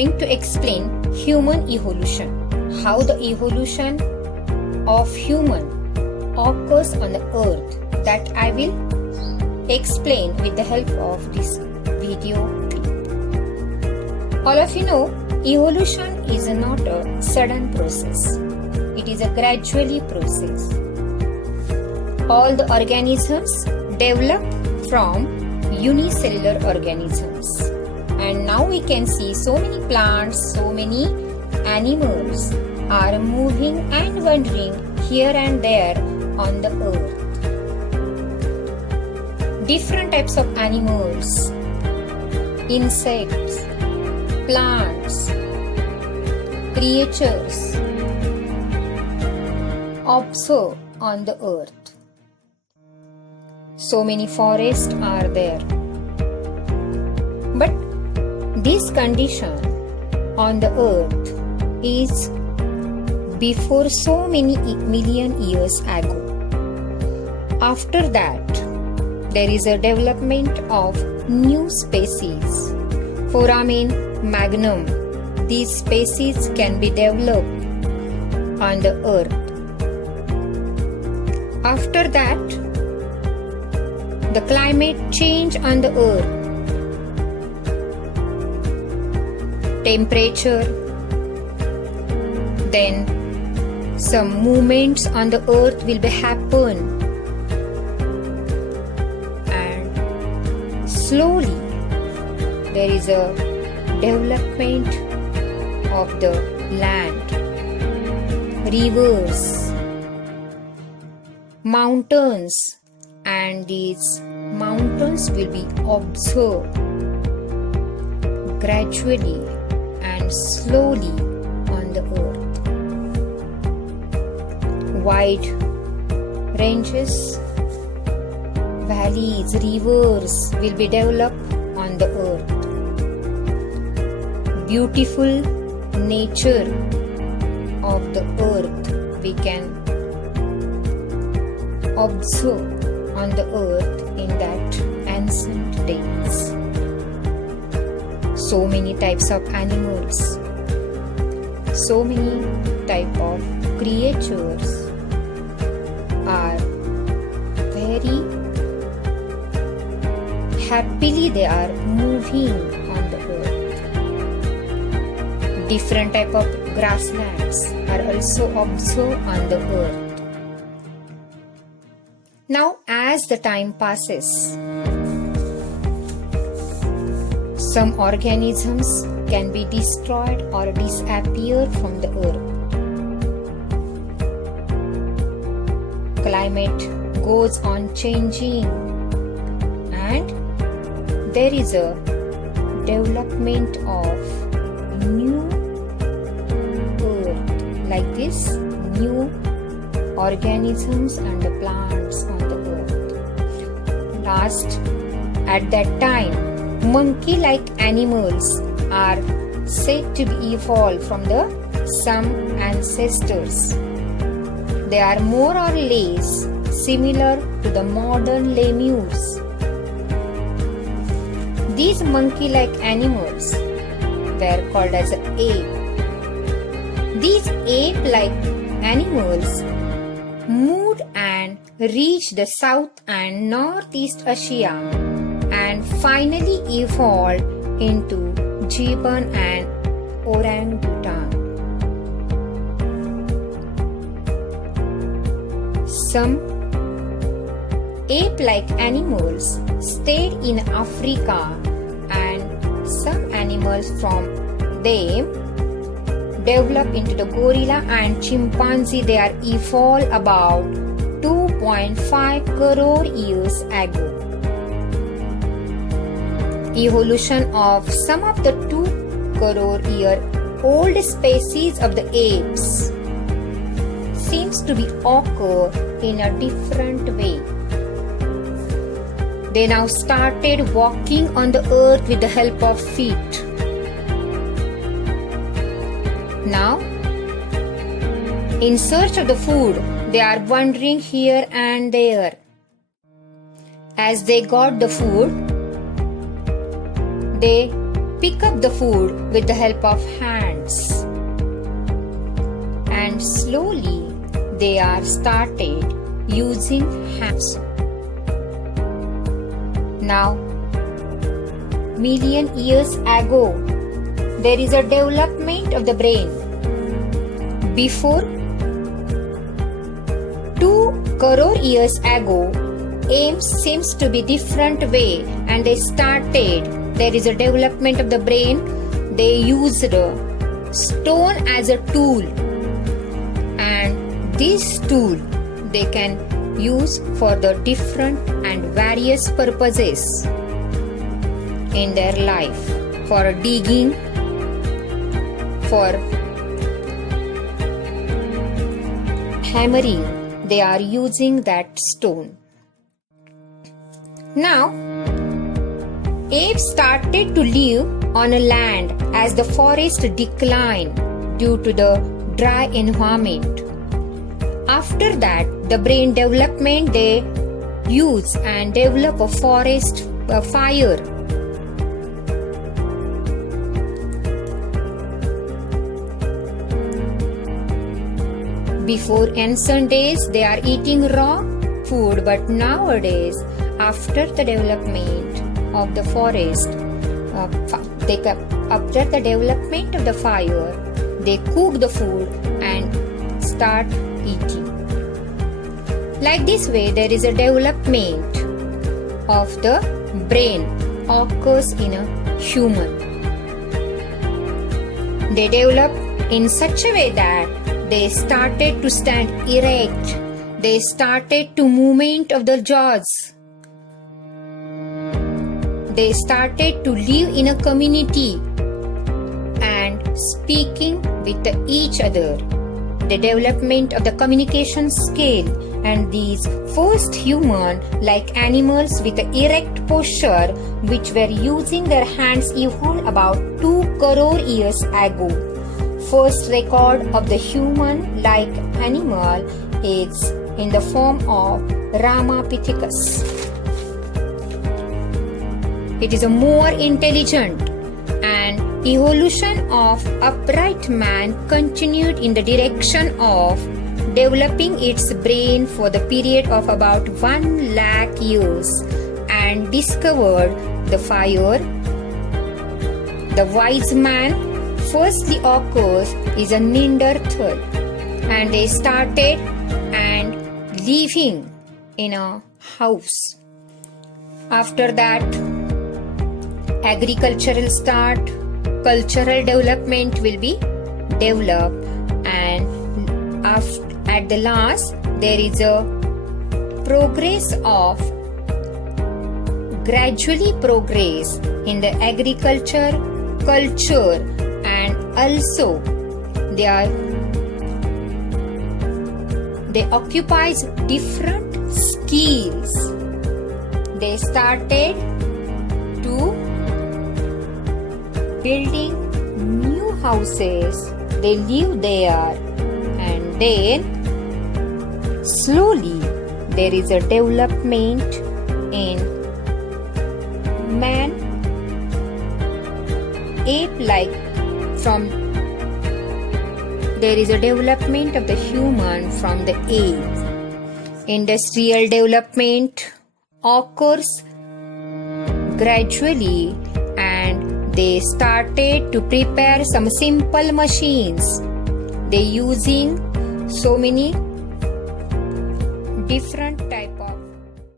going to explain human evolution. How the evolution of human occurs on the earth, that I will explain with the help of this video clip. All of you know, evolution is not a sudden process. It is a gradually process. All the organisms develop from unicellular organisms. And now we can see so many plants, so many animals are moving and wandering here and there on the earth. Different types of animals, insects, plants, creatures observe on the earth. So many forests are there. But this condition on the earth is before so many million years ago. After that, there is a development of new species. Foramen magnum. These species can be developed on the earth. After that, the climate change on the earth. Temperature. Then some movements on the earth will be happen. Slowly, there is a development of the land, rivers, mountains, and these mountains will be observed gradually and slowly on the earth. Wide ranges, valleys, rivers will be developed on the earth. Beautiful nature of the earth we can observe on the earth in that ancient days. So many types of animals, so many type of creatures are very happily they are moving on the earth. Different type of grasslands are also observed on the earth. Now, as the time passes, some organisms can be destroyed or disappear from the earth. Climate goes on changing, and there is a development of new earth, like this, new organisms and the plants on the earth. Last, at that time, monkey-like animals are said to be evolved from some ancestors. They are more or less similar to the modern lemurs. These monkey-like animals were called as ape. These ape-like animals moved and reached the South and Northeast Asia and finally evolved into gibbon and orangutan. Some ape-like animals stayed in Africa, and some animals from them developed into the gorilla and chimpanzee. They are evolved about 2.5 crore years ago. Evolution of some of the 2 crore year old species of the apes seems to be occur in a different way. They now started walking on the earth with the help of feet. Now, in search of the food, they are wandering here and there. As they got the food, they pick up the food with the help of hands. And slowly they are started using hands. Now, million years ago, there is a development of the brain. Before 2 crore years ago, aim seems to be different way, and there is a development of the brain. They used stone as a tool, and this tool they can use for the different and various purposes in their life, for digging, for hammering. They are using that stone. Now, apes started to live on a land as the forest declined due to the dry environment. After that, the brain development, they use and develop a forest fire. Before ancient days, they are eating raw food, but nowadays, after the development of the forest, after the development of the fire, they cook the food and start eating. Like this way, there is a development of the brain occurs in a human. They develop in such a way that they started to stand erect. They started to movement of the jaws. They started to live in a community and speaking with each other. The development of the communication skill, and these first human like animals with an erect posture which were using their hands evolved about 2 crore years ago. First record of the human like animal is in the form of Ramapithecus. It is a more intelligent, and evolution of upright man continued in the direction of developing its brain for the period of about 1 lakh years, and discovered the fire. The wise man firstly occurs is a Neanderthal, and they started and living in a house. After that, agricultural start, cultural development will be developed, and at the last there is a progress of gradually progress in the agriculture, culture, and also they occupies different skills. They started to building new houses. They live there, and then slowly there is a development in man, ape-like. From there is a development of the human from the ape. Industrial development occurs gradually, and they started to prepare some simple machines. They using so many different types